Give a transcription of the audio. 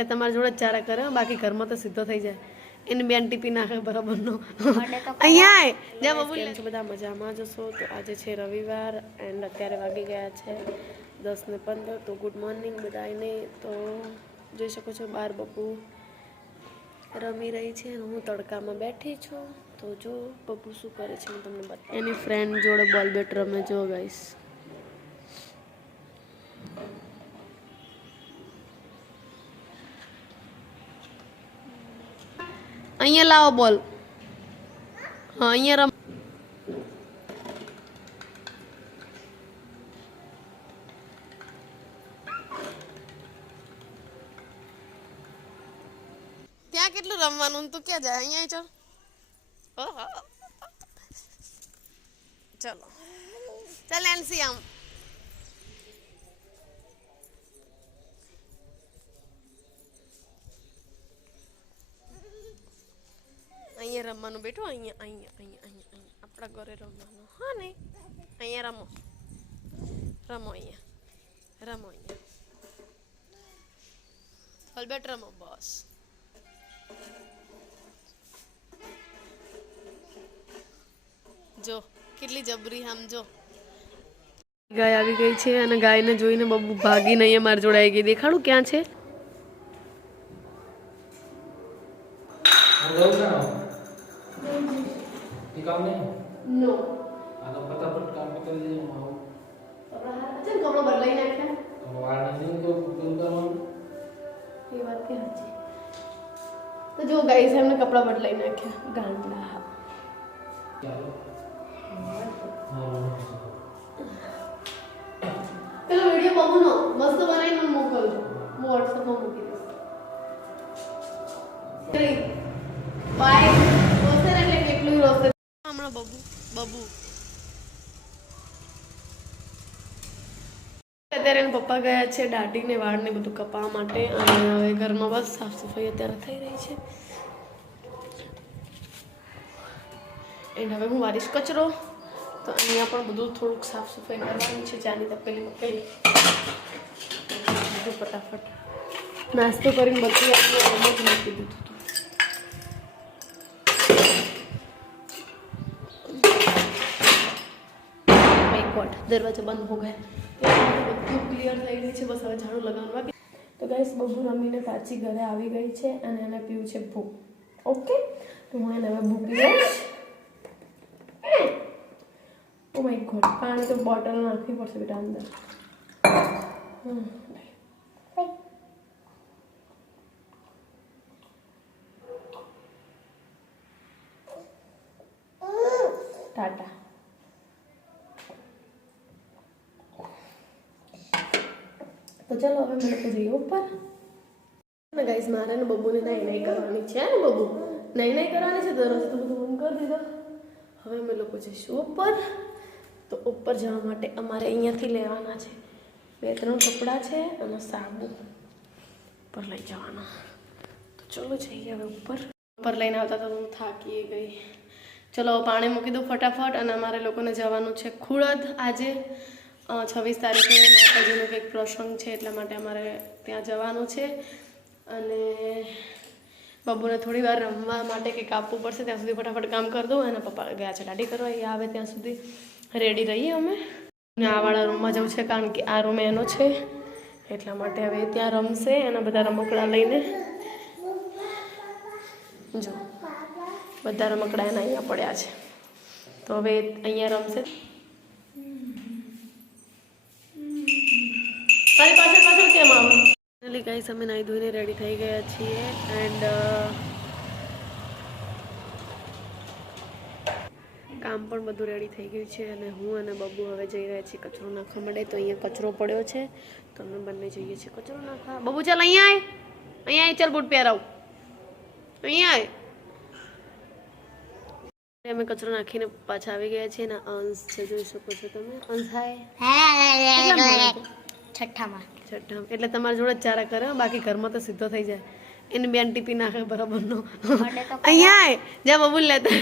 એટલે તમારા જોડે જ ચારા કરે બાકી ઘરમાં તો સીધો થઈ જાય. એને બેન ટીપી નાખે બરાબરનો. અહીંયા આય. જા છો? બધા મજામાં જશો? તો આજે છે રવિવાર એન્ડ અત્યારે વાગી ગયા છે દસ ને પંદર. તો ગુડ મોર્નિંગ બધાને તો જોઈ શકો છો બાર બપુ રમી રહી છે હું તડકામાં બેઠી છું. તો જો બબુ શું કરે છે હું તમને બતાવું. એની ફ્રેન્ડ જોડે બોલ બેટ રમે જો ગાઈસ અહીંયા લાવો બોલ. હા, અહીંયા રમ. ત્યાં કેટલું રમવાનું? તું ક્યાં જાય? અહીંયા ચાલ. ચલો ચાલ એનસી આમ. અહીંયા રમવાનું બેઠો અહીંયા અહીંયા અહીંયા અહીંયા અહીંયા. આપણા ઘરે રમવાનું. હા ને? અહીંયા રમો. રમો અહીંયા. રમો અહીંયા. અલબેટ રમો બસ. જો કેટલી જબરી આમ જો. ગાય આવી ગઈ છે અને ગાયને જોઈને બબુ ભાગીને અહીંયા મારી જોડે આવી ગઈ. દેખાડું ક્યાં છે? કામ નહીં નો. આ તો ફટાફટ કામ પતાવી દઈએ હું આવું. કપડો બદલાઈ નાખ્યા તો વાર નહીં તો બંધ કરવાનું એ વાત કે છે તો જો ગાઈસ એમને કપડા બદલાઈ નાખ્યા ગાંડા બબુ બબુ. અત્યારે એના પપ્પા ગયા છે દાઢીને વાળને બધું કપાવવા માટે અને હવે ઘરમાં બસ સાફ સફાઈ અત્યારે થઈ રહી છે. એન્ડ હવે હું વારીશ કચરો. તો અહીંયા પણ બધું થોડુંક સાફ સફાઈ કરવાની છે. ચાની તપેલી મપેલી. બધું ફટાફટ. નાસ્તો કરીને બધું મૂકી દીધું ગોડ દરવાજો બંધ હો ગયા. બધું ક્લિયર થઈ ગયું છે. બસ હવે ઝાડુ લગાવવાનું બાકી. તો ગાઈસ બબુ રમીને પાછી ઘરે આવી ગઈ છે અને એને પીવું છે ભૂખ. ઓકે તો હું એને હવે ભૂ લઈશ ઓ માય ગોડ પાણી તો બોટલ નાખવી પડશે બેટા અંદર. હમ. ટાટા તો ચાલો હવે મેં લોકો જઈએ ઉપર. ને ગાઈસ મારે ને બબુને નહીં નહીં કરવાની છે ને બબુ? નહીં નહીં કરવાની છે તો રસ્તો બધું બંધ કરી દીધો. હવે અમે લોકો જઈશું ઉપર. તો ઉપર જવા માટે અમારે અહીંયાથી લેવાના છે બે ત્રણ કપડાં છે અને સાબુ ઉપર લઈ જવાના. તો ચલો જઈએ હવે ઉપર. ઉપર લઈને આવતા તો હું થાકી ગઈ. ચલો પાણી મૂકી દઉં ફટાફટ અને અમારે લોકોને જવાનું છે ખુળદ આજે. છવ્વીસ તારીખે માતાજીનો કંઈક પ્રસંગ છે એટલા માટે અમારે ત્યાં જવાનું છે. અને બબુને થોડી વાર રમવા માટે કંઈક આપવું પડશે, ત્યાં સુધી ફટાફટ કામ કરી દઉં, એના પપ્પા ગયા છે દાઢી કરવા, એ આવે ત્યાં સુધી. રેડી રહીએ અમે. અને આવાળા રૂમમાં જવું છે કારણ કે આ રૂમ એનો છે, એટલા માટે હવે ત્યાં રમશે, એના બધા રમકડા લઈને. જો, બધા રમકડા એના અહીંયા પડ્યા છે. તો હવે અહીંયા રમશે. મારી પાછળ પાછળ કેમ આવો ફાઇનલી ગાઈસ અમે નાહી ધોઈને રેડી થઈ ગયા છીએ એન્ડ કામ પણ બધું રેડી થઈ ગયું છે અને હું અને બબુ હવે જઈ રહ્યા છીએ કચરો નાખવા માટે. તો અહીંયા કચરો પડ્યો છે. તો અમે બંને જઈએ છીએ કચરો નાખવા. બબુ, ચાલ અહીંયા આય. અહીંયા આય, ચાલ બૂટ પહેરાવ અહીંયા આય. અમે કચરો નાખીને પાછા આવી ગયા છીએ ને અંશ છે, જોઈ શકો છો તમે. અંશ, હાય. છઠ્ઠામાં. છઠ્ઠા એટલે તમારા જોડે ચારા કરે બાકી ઘરમાં તો સીધો થઈ જાય. એને બેન ટીપી નાખે બરાબરનો. અહીંયા જ્યાં બબુલ લેતા.